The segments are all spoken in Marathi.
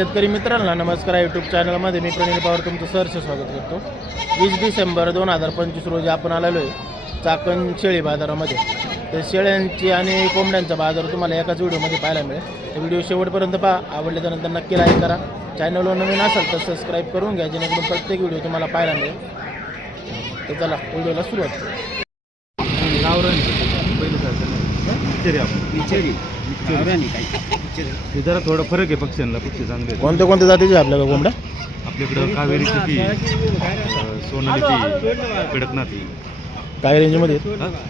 शेतकरी मित्रांना नमस्कार. यूट्यूब चॅनलमध्ये मी प्रनिल पवार तुमचं सहर्ष स्वागत करतो. 20 डिसेंबर 2025 रोजी आपण आलेलो आहे चाकण शेळी बाजारामध्ये. तर शेळ्यांची आणि कोंबड्यांचा बाजार तुम्हाला एकाच व्हिडिओमध्ये पाहायला मिळेल. तर व्हिडिओ शेवटपर्यंत पहा. आवडल्यानंतर नक्की लाईक करा. चॅनलवर नवीन असाल तर सबस्क्राईब करून घ्या जेणेकरून प्रत्येक व्हिडिओ तुम्हाला पाहायला मिळेल. तर चला व्हिडिओला सुरुवात करू. जरा थोडा फरक आहे पक्ष्यांना. पक्षी चांगले कोणत्या कोणत्या जातीचे आपल्याकडे कोंबड्या? आपल्याकडं कावेरीची ती, सोनाली ती, कडकनाथी. काय रेंजमध्ये?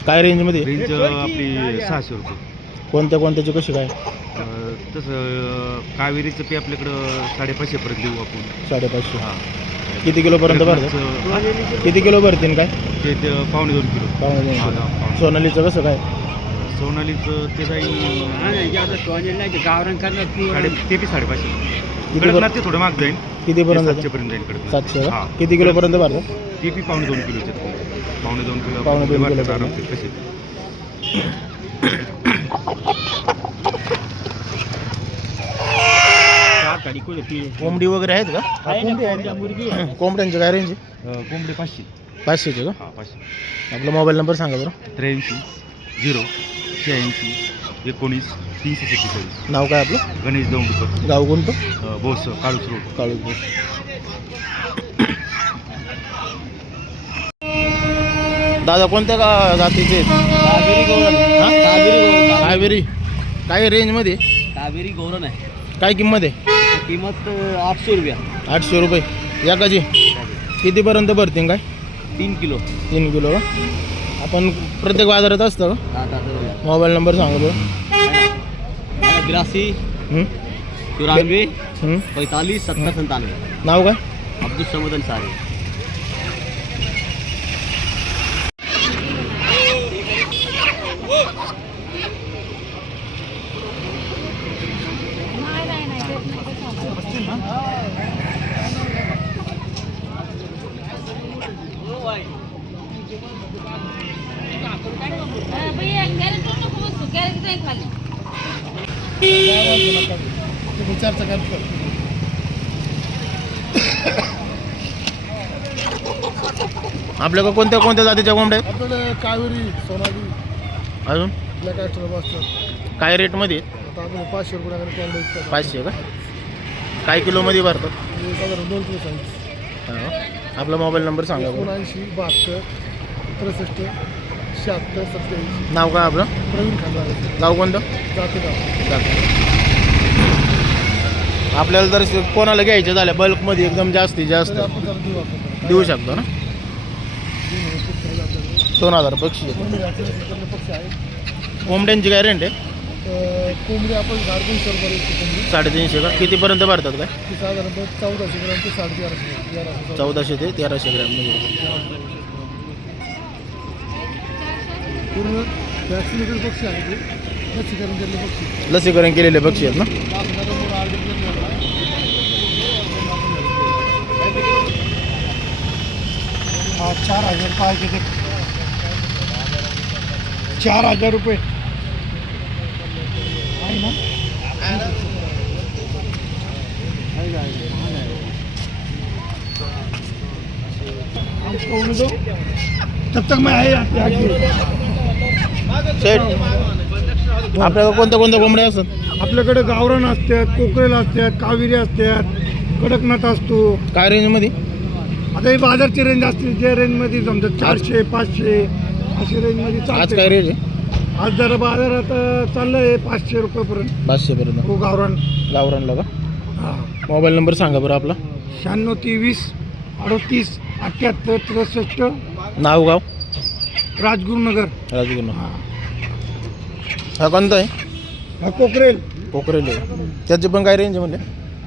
काय रेंजमध्ये? रेंज आपली 600 रुपये. कोणत्या कोणत्याची कशी काय? तसं कावेरीचं पी आपल्याकडं 550 पर्यंत देऊ आपण. 550. हां. किती किलो पर्यंत भरतं? किती किलो भरतील काय? ते 1.5-2 किलो. पावणे. सोनालीचं कसं काय? सोनालीचं ते जाईल ते बी 550. किती कडकनाथ ते थोडं महाग जाईल. किती पर्यंत? 700 पर्यंत जाईल कडकनाथ. 700 का? हां. किती किलो पर्यंत भरतं? ते बी 1.5-2 किलोचे. 1.5-2 किलो. 1.5-2 किलो आरामशीर कसे. कोंबडी वगैरे आहेत का? कोंबड्यांची काय रेंज? कोंबडी 500. 500चे का? हां 500. आपला मोबाईल नंबर सांगा बरं. 83-0-86-19 347. नाव काय आपलं? गणेश दौंडकर. गाव कोणतं? बोस काळूच रोड. काळू. दादा कोणत्या जातीचे आहेत? कावेरी. काय रेंजमध्ये? कावेरी गौरण आहे. काय किंमत आहे? किंमत 800 रुपया. 800 रुपये एकाची. कितीपर्यंत भरतील काय? 3 किलो. 3 किलो का? आपण प्रत्येक बाजारात असतं का? मोबाईल नंबर सांगा बरं. 82 94 45 70 97. नाव काय? अब्दुल समद अन्सारी. आपल्याकडे कोणत्या कोणत्या जातीच्या कोंबड्या आहेत? आपल्याला कावेरी, सोनाली, अजून ब्लॅक ॲस्ट्रो असतात. काय रेटमध्ये? आता आपण 500 रुपये कोंबडे विकतात. 500 का? काय किलोमध्ये भरतात? हे साधारण 2 किलो साईज. हां. आपला मोबाईल नंबर सांगा बरं. 79 72 63 76 27. नाव काय आपलं? प्रवीण खानदार. गाव कोणतं? जाते. आपल्याला जर कोणाला घ्यायचं झालं बल्कमध्ये एकदम जास्तीत जास्त आपण जरा देऊ आपण. देऊ शकतो ना? 2000 पक्षी आहेत. पक्षी आहे. कोंबड्यांची काय रेंट आहे? कोंबडी आपण 350 रुपये कोंबडी. 350 का? कितीपर्यंत भरतात काय? ती साधारणतः 1400 ग्राम ते 1350. 1400 ते 1300 ग्रॅममध्ये. पूर्ण वॅक्सिनेटेड पक्षी आहे ते. लसीकरण केलेले पक्षी. लसीकरण केलेले पक्षी आहेत ना? हा 4000 पाहिजे ते. 4000 रुपये आहे ना? तब तक मैं आहे. सेट आपल्याकडे कोणत्या कोणत्या कोंबड्या असतात? आपल्याकडे गावरान असतात, कोकरेल असतात, कावेरी असतात, कडकनाथ असतो. काय रेंजमध्ये? आता ही बाजारची रेंज असते. ज्या रेंजमध्ये समजा 400 500 अशी रेंजमध्ये आज चालते. काय रेंज आहे? आज जरा बाजारात चाललं आहे 500 रुपयेपर्यंत. 500 पर्यंत. हो गावरान. गावरानला का? हां. मोबाईल नंबर सांगा बरं आपला. 96 23 38 78 63. नाव गाव? राजगुरुनगर. राजगुरू. हा कोणता आहे? हा कोकरेल. कोकरेल आहे. त्याची पण काय रेंज आहे म्हणजे?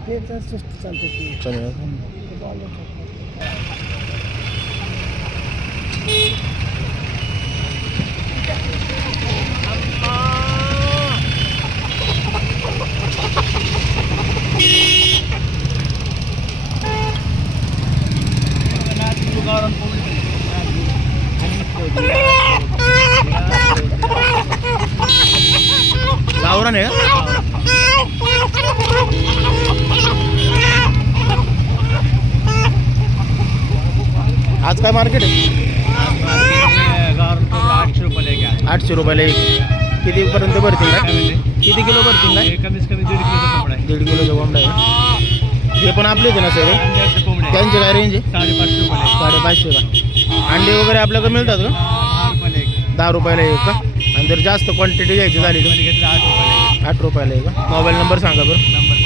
ते तर स्वस्त चालते ते. चालेल. गावरान आहे का? काय मार्केट आहे? 800 रुपये घ्या 800 रुपयाला एक. कितीपर्यंत भरतील काय? किती किलो भरतील काय? कमीत कमी 1.5 किलो कोंबडा 1.5 किलोचा कोंबडा आहे. हे पण आपलेच आहे ना सर? आहे कोंबडे त्यांची काय रेंज आहे? 550 रुपये 550 का? अंडे वगैरे आपल्याकडे मिळतात का? 10 रुपयाला एक का? आणि जर जास्त क्वांटिटी घ्यायची झाली तर घेतलं 8 रुपये 8 रुपयाला एक का? मोबाईल नंबर सांगा बरं. नंबर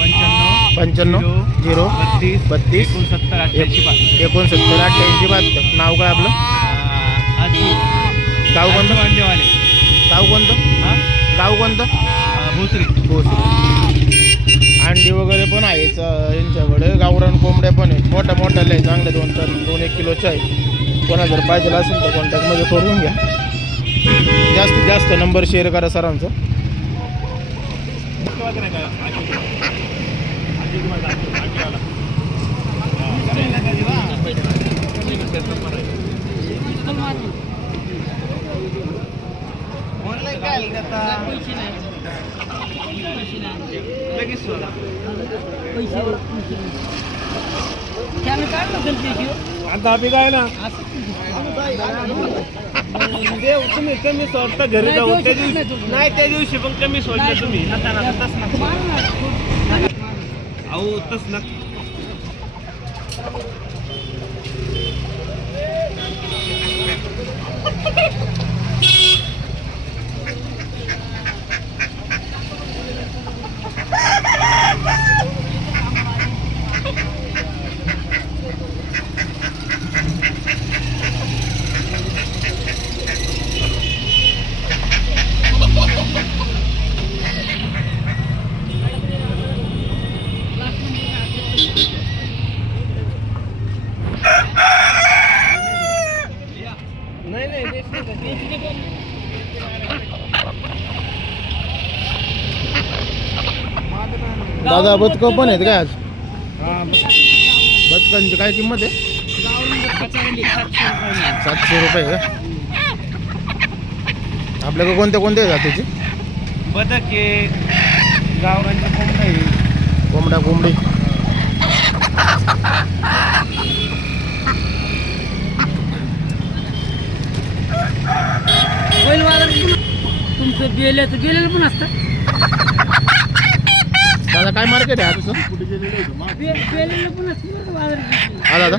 95 0 32 32 69 88 69 88 72. नाव काय आपलं? गाव कोणतं? अंडेवाले गाव कोणतं? गाव कोणतं? भोसरी अंडी वगैरे पण आहेच यांच्याकडे. गावरान कोंबड्या पण आहेत. मोठ्या मोठ्याला आहे, चांगल्या 2-1 किलोच्या आहे. कोणा जर पाहिजे असेल तर कॉन्टॅक्टमध्ये करून घ्या. जास्तीत जास्त नंबर शेअर करा सरांचा. आता आम्ही काय ना तुम्ही कमी सोडता घरी जाऊ त्या दिवशी नाही, त्या दिवशी पण कमी सोडलं तुम्ही. अहो तस ना दादा बदकं पण आहेत काय आज? बदकांची काय किंमत आहे? 700 रुपये का? आपल्याकडे कोणत्या कोणत्या जातीची? बदक आहे, गावरांची कोंबडा आहे. कोंबडा कोंबडी तुमचं बेल्याचं बेलेलं पण असतं. दादा काय मार्केट आहे आज? बेलेलं पण असतं बाजारात. हा दादा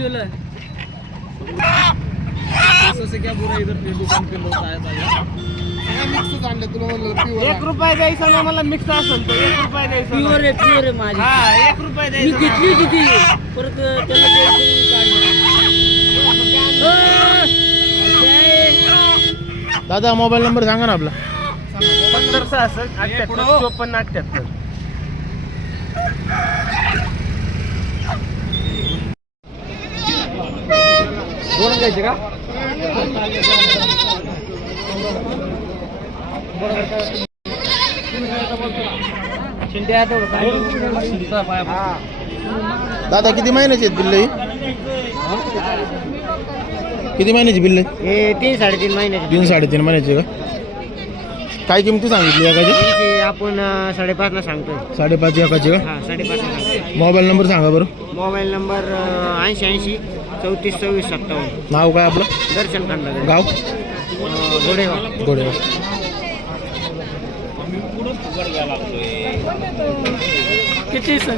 ₹1 द्यायचा ना मला. मिक्स असेल तर ₹1 द्यायचा. प्युअर आहे माझी. ₹1 मी द्यायचा. घेतली होती ती परत त्याला दादा मोबाईल नंबर सांगा ना आपला. 7066 78 54 78. दोन घ्यायचे का? दादा किती महिन्याची आहेत बिल्ल? किती महिन्याची बिल्ल? हे 3-3.5 महिन्याची. 3-3.5 महिन्याची का? काय किमती सांगितली एकाची? आपण 5.5 ला सांगतोय. 5.5 एकाची का? 5.5 ला सांगतोय. मोबाईल नंबर सांगा बरं. Mobile number 80 34 24 57. नाव काय आपलं? दर्शन खंडागरे, गाव? गोडेगाव. गोडेगाव. किती सर?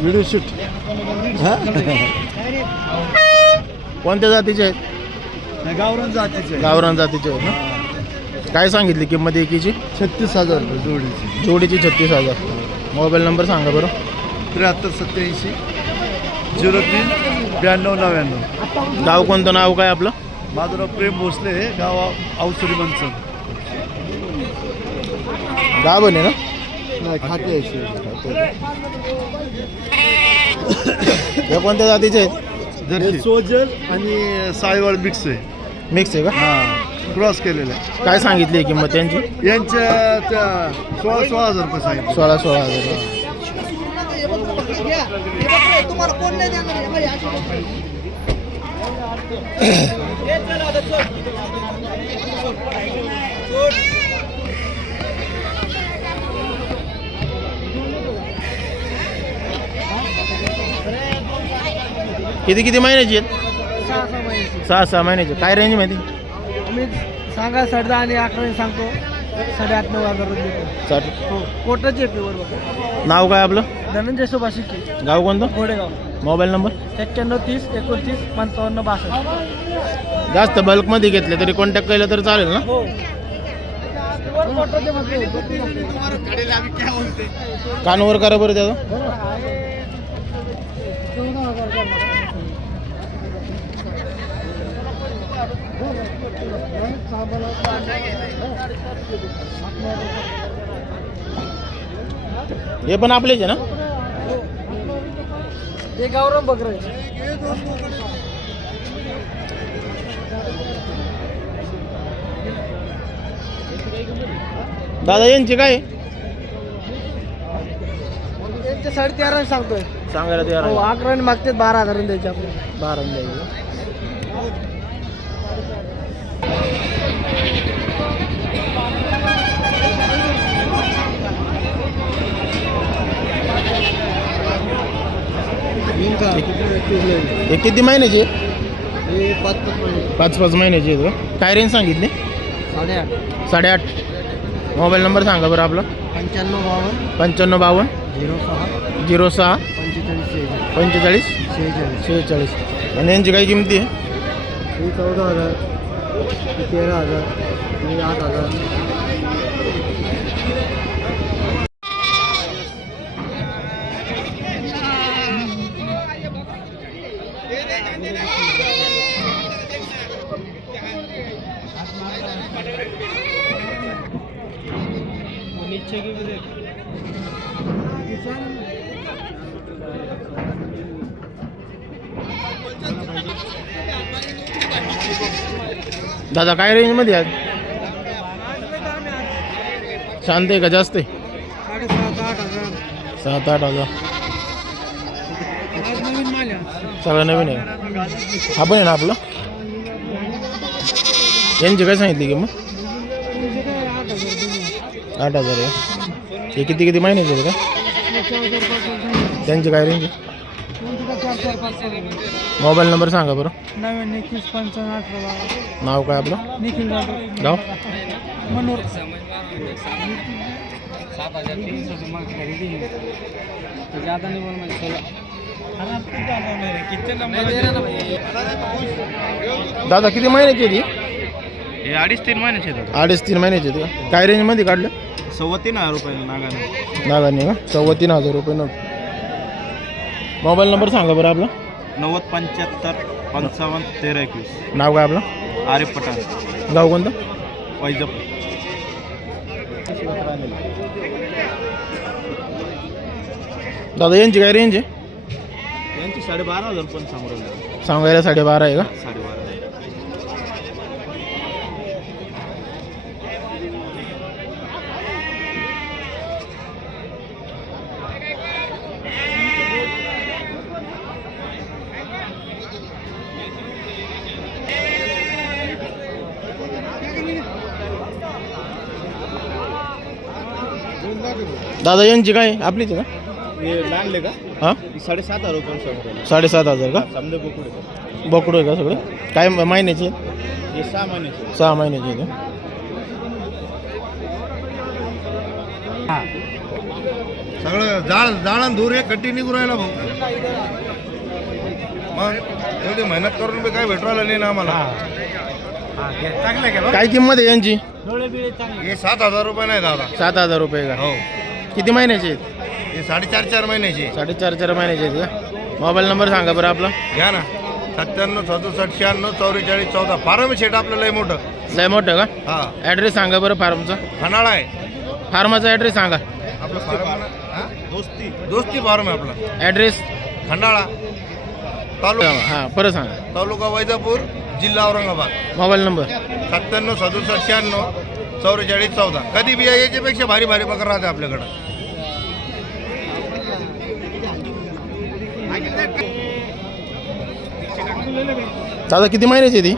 व्हिडिओ शूट कोणत्या जातीचे आहेत? गावरान जातीचे गावरान जातीचे आहेत ना? काय सांगितली किंमत एकीची? 36,000 जोडीची. जोडीची 36,000. मोबाईल नंबर सांगा बरं. 7387 03 92 99. गाव कोणतं? नाव काय आपलं? माझं नाव प्रेम भोसले, गाव अवसरी मंचन. गाव बने ना? नाही, खाते आहे. हे कोणत्या जातीचे आहेत? सोजल आणि सायवाळ मिक्स आहे. मिक्स आहे का? हां, क्रॉस केलेलं आहे. काय सांगितली किंमत त्यांची? यांच्या त्या 16,000 रुपये सांगितले. 16,000. तुम्हाला कोण नाही देणार किती महिन्याची आहेत? 6 महिन्याची 6 महिन्याची. काय रेंजमध्ये? मी सांगा 10.5 आणि 11 सांगतो 8.5-9 हजार रुपये देतो. चालेल. हो कोटाचे पेवर बघा. नाव काय आपलं? धनंजय सुभाष शिक्के, गाव कोणतं? गोडेगाव. Mobile number? 91 30 29 55 62. जास्त बल्कमध्ये घेतले तरी कॉन्टॅक्ट केलं तर चालेल ना? हो कोटाचे म्हटले. कानवर करा बरं त्याचं. हे पण आपलेच आहे ना? हे गावरान बकरं आहे. दादा यांचे काय आहे? यांचे 13.5 सांगतोय. सांगायला तयार हो आहे. 11 मागते 12,000 द्यायचे आपल्याला. 12 द्यायचे. हे किती महिन्याचे? हे 5 महिने 5 महिन्याचे आहेत का? काय रेंज सांगितली? 8.5 8.5. मोबाईल नंबर सांगा बरं आपला. 95 55 52 06 06 45 45 46 46. आणि यांची काय किंमती आहे? ही 14,000 ही 13,000 ही 8,000. दादा काय रेंजमध्ये आहेत? शांत आहे का जास्त आहे? 7,500 7-8 हजार. नवीन माल आहे. सगळं नवीन आहे. हा पण आहे ना आपलं? यांची काय सांगितली किंमत? 8,000 आहे. हे किती महिन्याचे आहेत का? त्यांची काय रेंज आहे? मोबाईल नंबर सांगा बरं. 99 21 55 18 नाव काय आपलं? निखिल जाधव गाव? मनोर. दादा किती महिन्याची आहे ती? हे 2.5-3 महिन्याचे आहेत 2.5-3 महिन्याची आहेत का? काय रेंजमध्ये काढलं? 3,500 रुपये नागाने. नागाने का? 3,500 रुपये नोट. मोबाईल नंबर सांगा बरं आपला. 90 75 55 13 21. नाव काय आपलं? आरिफ पठाण, गाव कोणतं? वैजापूर. दादा यांची काय रेंज आहे? यांची 12,500 पण सांगू राहिले. सांगायला 12.5 आहे का? 12,500. दादा यांची काय आपलीच आहे हे लागले का? का? हां 7,500 रुपये सांगू राहिले. 7,500 का? समजा बोकडे बोकडो आहे का सगळं? काय महिन्याची? हे 6 महिन्याचे. 6 महिन्याची आहे का? सगळं जाळ दूर एक कट्टी निघून राहिला भाऊ. मग एवढी मेहनत करून बी काय भेटवायला नाही ना आम्हाला. काय किंमत आहे यांची? हे 7,000 रुपये नाही दादा. 7,000 रुपये का? हो किती महिन्याचे आहेत? हे 4.5 महिन्याची. 4.5 महिन्याचे आहेत का? मोबाईल नंबर सांगा बरं आपला. घ्या ना 97 67 96 44 14. फार्म शेट आपलं लय मोठं. लय मोठं का? हा ॲड्रेस सांगा बरं फार्मचा. खनाळा आहे फार्माचा ॲड्रेस सांगा. आपलं फार्म. दोस्ती फार्म आहे आपला. ॲड्रेस खंडाळा तालुका हां परत सांगा. तालुका वैजापूर जिल्हा औरंगाबाद. Mobile number 97 67 96 44 14. कधी बी याच्यापेक्षा भारी भारी बकर राहते आपल्याकडं. दादा किती महिन्याची ती?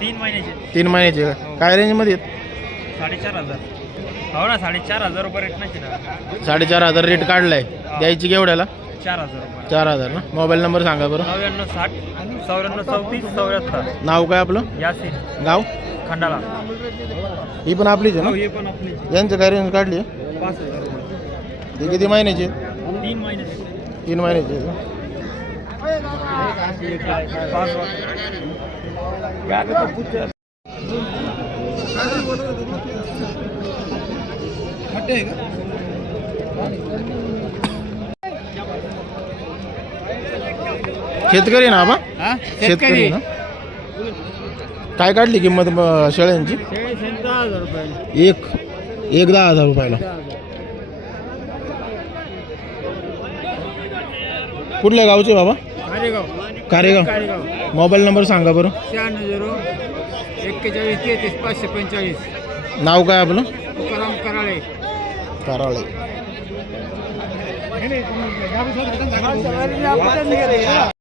3 महिन्याचे 3 महिन्याची का? काय रेंजमध्ये आहेत? 4,500. हो ना 4,500 रुपये रेट नाही ना. 4,500 रेट काढलाय. द्यायची केवढ्याला? 4,000 रुपये 4,000 ना. मोबाईल नंबर सांगा बरं. 99 60 94 34 74 नाव काय आपलं? यासीन गाव? खंडाला. ही पण आपलीच आहे हो ना. हे पण आपली यांचं काय रेंज काढली आहे? 5,000 रुपये. ही किती महिन्याची आहे? 3 महिन्याचे 3 महिन्याची आहे का? 5 शेतकरी ना बा. शेतकरी ना. काय काढली किंमत शेळ्यांची? 10,000 रुपये. एक 10,000 रुपयाला. कुठल्या गावचे बाबा? कारेगाव. मोबाईल नंबर सांगा बरं. 96 41 33 545. नाव काय आपलं? तुकाराम कराळे. कराळे.